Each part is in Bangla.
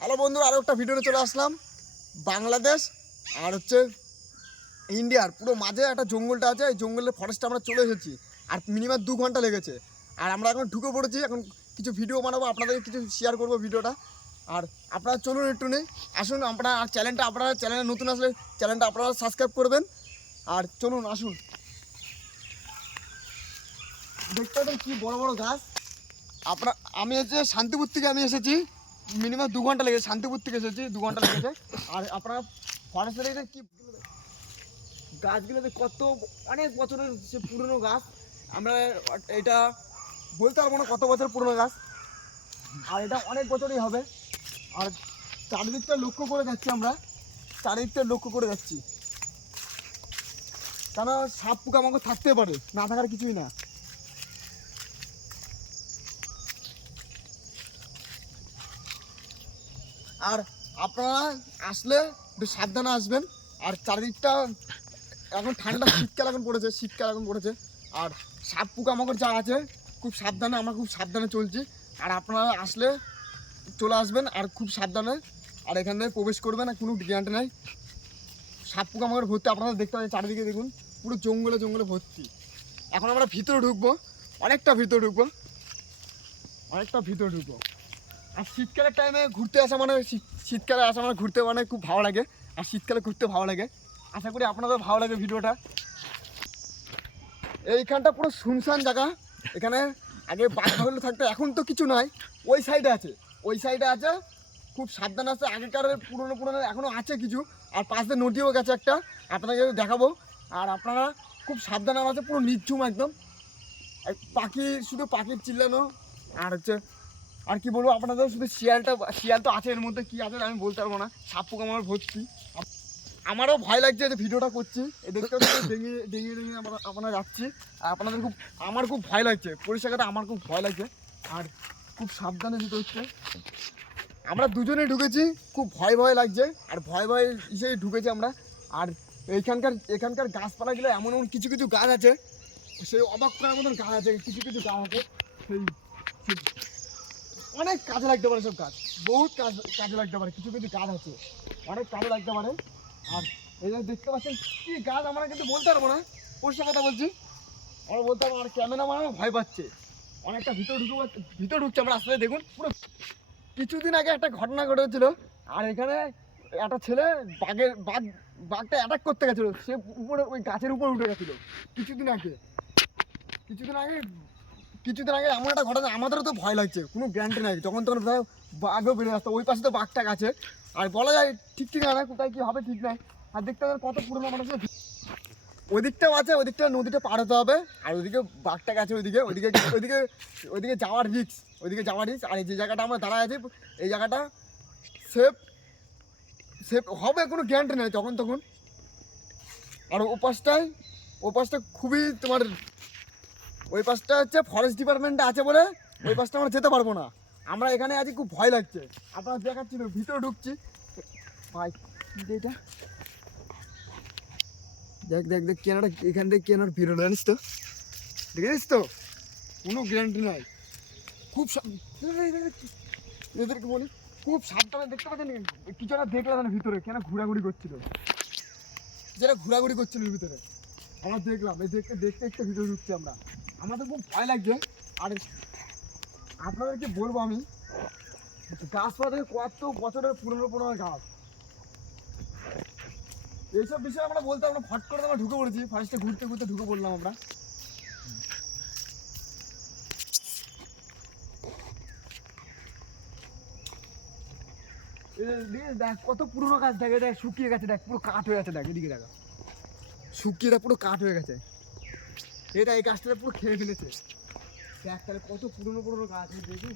হ্যালো বন্ধু, আরও একটা ভিডিওতে চলে আসলাম। বাংলাদেশ আর হচ্ছে ইন্ডিয়ার পুরো মাঝে একটা জঙ্গলটা আছে, এই জঙ্গলের ফরেস্টে আমরা চলে এসেছি। আর মিনিমাম 2 ঘন্টা লেগেছে। আর আমরা এখন ঢুকে পড়েছি, এখন কিছু ভিডিও বানাবো, আপনাদেরকে কিছু শেয়ার করবো ভিডিওটা। আর আপনারা চলুন একটু নেই আসুন, আপনারা চ্যানেলে নতুন আসলে চ্যানেলটা আপনারা সাবস্ক্রাইব করবেন। আর চলুন আসুন, দেখতে পাচ্ছেন কী বড় বড় গাছ। আমি হচ্ছে শান্তিপুর থেকে আমি এসেছি, মিনিমাম 2 ঘন্টা লেগেছে। শান্তিপুর থেকে এসেছি, 2 ঘন্টা লেগেছে। আর আপনারা ফরেস্টে দেখেছেন কি গাছগুলোতে কত অনেক বছরের সে পুরনো গাছ। আমরা এটা বলতে পারবো না কত বছর পুরনো গাছ, আর এটা অনেক বছরই হবে। আর চারিদিকটা লক্ষ্য করে যাচ্ছি, আমরা চারিদিকটা লক্ষ্য করে যাচ্ছি, কেন সাপ পোকামাকড় থাকতে পারে, না থাকার কিছুই না। আর আপনারা আসলে একটু সাবধানে আসবেন। আর চারিদিকটা এখন ঠান্ডা, শীতকাল এখন পড়েছে। আর সাপ পোকামাকড় যা আছে খুব সাবধানে, আমরা খুব সাবধানে চলছি। আর আপনারা আসলে চলে আসবেন আর খুব সাবধানে, আর এখানে প্রবেশ করবেন, আর কোনো গ্যারান্টি নেই। সাপ পোকামাকড় ভর্তি, আপনারা দেখতে পাচ্ছেন চারিদিকে দেখুন, পুরো জঙ্গলে জঙ্গলে ভর্তি। এখন আমরা ভিতরে ঢুকবো, অনেকটা ভিতরে ঢুকবো। আর শীতকালের টাইমে ঘুরতে আসা মানে শীতকালে আসা মানে ঘুরতে মানে খুব ভালো লাগে। আর শীতকালে ঘুরতে ভালো লাগে, আশা করি আপনাদের ভালো লাগে ভিডিওটা। এইখানটা পুরো শুনশান জায়গা। এখানে আগে বাঘ ভালু থাকতো, এখন তো কিছু নয়। ওই সাইডে আছে, খুব সাবধান আছে। আগেকার পুরনো এখনও আছে কিছু। আর পাশে নদীও গেছে একটা, আপনাকে দেখাবো। আর আপনারা খুব সাবধানে আছে, পুরো নির্ঝুম একদম। শুধু পাখির চিল্লানো। আর হচ্ছে আর কি বলবো আপনাদের, শুধু শিয়াল তো আছে, এর মধ্যে কি আছে আমি বলতে পারবো না। সাপ পোকা আমার ভর্তি। আমারও ভয় লাগছে যে ভিডিওটা করছি, এদেরকে ডেঙিয়ে আমরা যাচ্ছি। আর আমার খুব ভয় লাগছে, পরিষ্কারটা আমার খুব ভয় লাগছে। আর খুব সাবধানে যেতে হচ্ছে। আমরা দুজনেই ঢুকেছি, খুব ভয় লাগছে। আর ভয় হিসেবে ঢুকেছি আমরা। আর এখানকার গাছপালাগুলো এমন কিছু কিছু গাছ আছে, সেই অবাক করার মতন গাছ আছে, কিছু কিছু গাছ আছে সেই অনেক কাজে লাগতে পারে। সব গাছ বহুত কাজে লাগতে পারে, কিছু কিছু গাছ আছে অনেক কাজে লাগতে পারে। আর এই যে দেখতে পাচ্ছেন কি গাছ, আমরা কিন্তু বলতে পারবো না, পরিষ্কার কথা বলছি। আমরা বলতে পারবো, আর ক্যামেরা মানে ভয় পাচ্ছে, অনেকটা ভিতরে ঢুকছে। আমরা আসলে দেখুন, পুরো কিছুদিন আগে একটা ঘটনা ঘটেছিল। আর এখানে একটা ছেলে বাঘটা অ্যাটাক করতে গেছিলো, সে উপরে ওই গাছের উপর উঠে গেছিলো কিছুদিন আগে। কিছুদিন আগে এমন একটা ঘটনা, আমাদেরও তো ভয় লাগছে, কোনো গ্যারান্টি নাই। যখন তখন বাঘও বেড়ে আসতো, ওই পাশে তো বাঘটা আছে। আর বলা যায় ঠিক না, কোথায় কী হবে ঠিক নাই। আর দেখতে হবে কত পুরোনো মানুষ, ওদিকটাও আছে, ওদিকটা নদীটা পার হতে হবে। আর ওদিকে বাঘটা গেছে, ওইদিকে যাওয়ার রিস্ক, আর এই যে জায়গাটা আমরা দাঁড়ায় আছি, এই জায়গাটা সেফ হবে, কোনো গ্যারান্টি নেই যখন তখন। আর ও পাশটা খুবই তোমার, ওই পাশটা হচ্ছে ফরেস্ট ডিপার্টমেন্টে আছে বলে ওই পাশটা আমরা যেতে পারবো না। আমরা এখানে আছি, খুব ভয় লাগছে। আপনারা দেখাচ্ছিল, ভিতরে ঢুকছি ভাই। এটা দেখ কেনাটা, এখান থেকে কেনার ভিড় জানিস তো, দেখেছিস তো, কোনো গ্যারান্টি নাই। খুব এদেরকে বলি খুব সাবধানে। দেখতে পাচ্ছেন কিছু একটা দেখলাম না ভিতরে, কেন ঘোরাঘুরি করছিল ভিতরে। আমরা দেখলাম, এই দেখতে ভিতরে ঢুকছি আমরা। আমাদের খুব ভয় লাগছে। আর আপনাদেরকে বলবো আমি, গাছপালা থেকে কত বছরের পুরনো গাছ, এইসব বিষয়ে আমরা বলতে আমরা ফট করে আমরা ঢুকে পড়েছি। ফার্স্টে ঘুরতে ঢুকে পড়লাম আমরা। দেখ কত পুরনো গাছ, দেখ এটা শুকিয়ে গেছে, দেখ পুরো কাঠ হয়ে গেছে, দেখ এদিকে দেখা, শুকিয়ে পুরো কাঠ হয়ে গেছে। এটা এই গাছটা পুরো খেয়ে ফেলেছে। দেখ তাহলে কত পুরনো গাছ, দেখি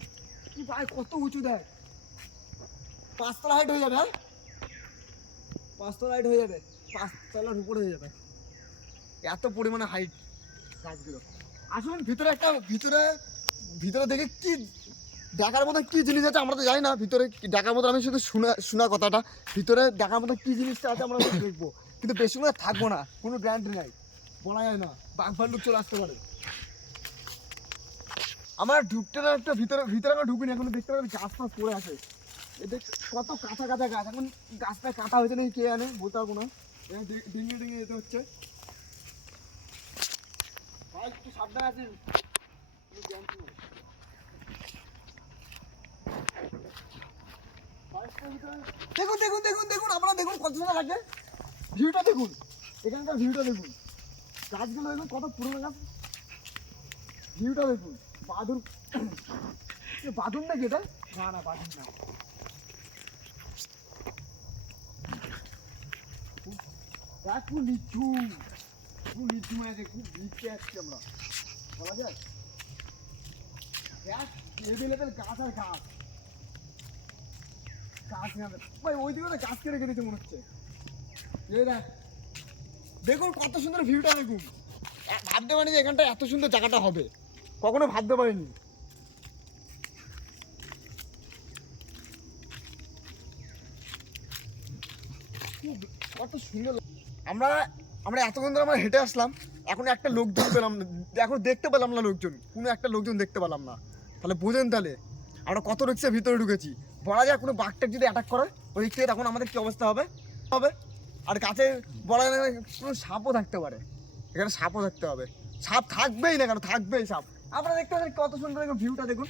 কি ভাই কত উঁচু, দেখ 5 তলা হাইট হয়ে যাবে। হ্যাঁ 5 তলা হাইট হয়ে যাবে, 5 তলার উপরে হয়ে যাবে, এত পরিমাণে হাইট গাছগুলো। আসুন ভিতরে দেখে কি দেখার মতো কি জিনিস আছে আমরা তো জানি না। ভিতরে দেখার মতো আমি শুধু শোনা কথাটা, ভিতরে দেখার মতো কি জিনিসটা আছে আমরা দেখবো, কিন্তু বেশি করে থাকবো না, কোনো গ্যারান্টি নাই, বলা যায় না, বাঘ ভাল্লুক চলে আসতে পারে। আমরা ঢুকতে না একটা ভিতরে আমরা ঢুকিনি, এখন দেখতে পাচ্ছি গাছ ফাছ পড়ে আছে, এদের কত কাঁচা কাঁচা গাছ, এখন গাছটা কাটা হয়েছে নাকি কে জানে, বলতে পারবো না। ডিঙিয়ে ডিঙিয়ে যেতে হচ্ছে। ভাই একটু সাবধান আছিস। দেখুন দেখুন দেখুন দেখুন, আপনারা দেখুন কত সময় লাগে, ভিউটা দেখুন, এখানকার ভিউটা দেখুন, গাছগুলো দেখুন কত পুরোনো গাছ, ভিউটা দেখুন। বাদুর, বাদুর নাকি এটা? না না বাদুর না, খুব নিচুম, খুব নিচুম আছে, খুব নিচে আসছি আমরা, বলা যায়। এভেলেবেল গাছ আর গাছ, গাছ না ভাই, ওই দিকে গাছ কেটে কেটেছে মনে হচ্ছে। এই দেখ, দেখুন কত সুন্দর ভিউটা দেখুন। ভাবতে পারিনি যে এখানটা এত সুন্দর জায়গাটা হবে, কখনো ভাবতে পারিনি। কত সুন্দর। আমরা আমরা এতক্ষণ ধরে আমরা হেঁটে আসলাম, এখন একটা লোকজন পেলাম না, এখন দেখতে পেলাম না লোকজন, কোনো একটা লোকজন দেখতে পেলাম না। তাহলে বোঝেন তাহলে আমরা কত রিক্সের ভিতরে ঢুকেছি। বলা যায় কোনো বাঘটাক যদি অ্যাটাক করে ওই দিক থেকে, তখন আমাদের কী অবস্থা হবে হবে। আর গাছে বলা যায় না, কোনো সাপও থাকতে পারে, এখানে সাপও থাকতে হবে, সাপ থাকবেই না কেন, থাকবেই সাপ। আপনারা দেখতে পাচ্ছেন কত সুন্দর ভিউটা দেখুন।